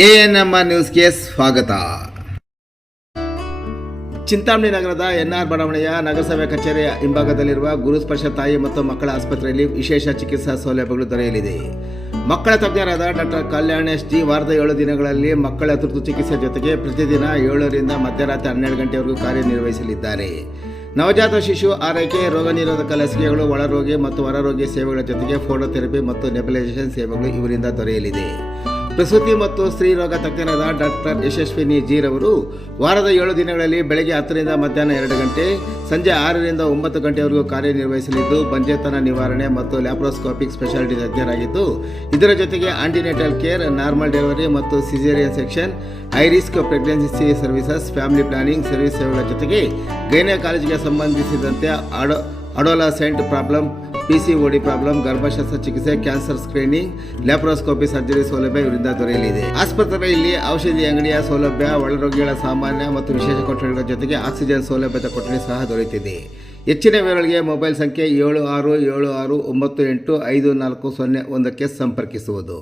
ANMR ನ್ಯೂಸ್ಗೆ ಸ್ವಾಗತ. ಚಿಂತಾಮಣಿ ನಗರದ NR ಬಡಾವಣೆಯ ನಗರಸಭೆ ಕಚೇರಿಯ ಹಿಂಭಾಗದಲ್ಲಿರುವ ಗುರುಸ್ಪರ್ಶ ತಾಯಿ ಮತ್ತು ಮಕ್ಕಳ ಆಸ್ಪತ್ರೆಯಲ್ಲಿ ವಿಶೇಷ ಚಿಕಿತ್ಸಾ ಸೌಲಭ್ಯಗಳು ದೊರೆಯಲಿದೆ. ಮಕ್ಕಳ ತಜ್ಞರಾದ ಡಾಕ್ಟರ್ ಕಲ್ಯಾಣೇಶ್ ಜಿ ವಾರದ 7 ದಿನಗಳಲ್ಲಿ ಮಕ್ಕಳ ತುರ್ತು ಚಿಕಿತ್ಸೆ ಜೊತೆಗೆ ಪ್ರತಿದಿನ 7ರಿಂದ ಮಧ್ಯರಾತ್ರಿ 12 ಗಂಟೆವರೆಗೂ ಕಾರ್ಯನಿರ್ವಹಿಸಲಿದ್ದಾರೆ. ನವಜಾತ ಶಿಶು ಆರೈಕೆ, ರೋಗ ನಿರೋಧಕ ಲಸಿಕೆಗಳು, ಒಳರೋಗಿ ಮತ್ತು ಹೊರರೋಗಿ ಸೇವೆಗಳ ಜೊತೆಗೆ ಫೋಟೋಥೆರಪಿ ಮತ್ತು ನೆಬುಲೈಸೇಷನ್ ಸೇವೆಗಳು ಇವರಿಂದ ದೊರೆಯಲಿದೆ. ಪ್ರಸೂತಿ ಮತ್ತು ಸ್ತ್ರೀ ರೋಗ ತಜ್ಞರಾದ ಡಾಕ್ಟರ್ ಯಶಸ್ವಿನಿ ಜಿ ರವರು ವಾರದ 7 ದಿನಗಳಲ್ಲಿ ಬೆಳಗ್ಗೆ 10ರಿಂದ ಮಧ್ಯಾಹ್ನ 2 ಗಂಟೆ, ಸಂಜೆ 6ರಿಂದ 9 ಗಂಟೆವರೆಗೂ ಕಾರ್ಯನಿರ್ವಹಿಸಲಿದ್ದು ಬಂಜೆತನ ನಿವಾರಣೆ ಮತ್ತು ಲ್ಯಾಪ್ರೋಸ್ಕೋಪಿಕ್ ಸ್ಪೆಷಾಲಿಟಿ ತಜ್ಞರಾಗಿದ್ದು, ಇದರ ಜೊತೆಗೆ ಆಂಟಿನೇಟಲ್ ಕೇರ್, ನಾರ್ಮಲ್ ಡೆಲಿವರಿ ಮತ್ತು caesarean section, high risk pregnancy services, family planning service ಸೇವೆಗಳ ಜೊತೆಗೆ ಗೈನಕಾಲಜಿಗೆ ಸಂಬಂಧಿಸಿದಂತೆ ಅಡೋಲಸೆಂಟ್ ಪ್ರಾಬ್ಲಮ್, PCOD ಪ್ರಾಬ್ಲಮ್, ಗರ್ಭಶಸ್ತ್ರ ಚಿಕಿತ್ಸೆ, ಕ್ಯಾನ್ಸರ್ ಸ್ಕ್ರೀನಿಂಗ್, ಲ್ಯಾಪ್ರೋಸ್ಕೋಪಿ ಸರ್ಜರಿ ಸೌಲಭ್ಯ ಇವರಿಂದ ದೊರೆಯಲಿದೆ. ಆಸ್ಪತ್ರೆಯಲ್ಲಿ ಔಷಧಿ ಅಂಗಡಿಯ ಸೌಲಭ್ಯ, ಒಳರೋಗಿಗಳ ಸಾಮಾನ್ಯ ಮತ್ತು ವಿಶೇಷ ಕೊಠಡಿಗಳ ಜೊತೆಗೆ ಆಕ್ಸಿಜನ್ ಸೌಲಭ್ಯದ ಕೊಠಡಿ ಸಹ ದೊರೆಯುತ್ತಿದೆ. ಹೆಚ್ಚಿನ ವಿವರಗಳಿಗೆ ಮೊಬೈಲ್ ಸಂಖ್ಯೆ 7676985401ಕ್ಕೆ ಸಂಪರ್ಕಿಸುವುದು.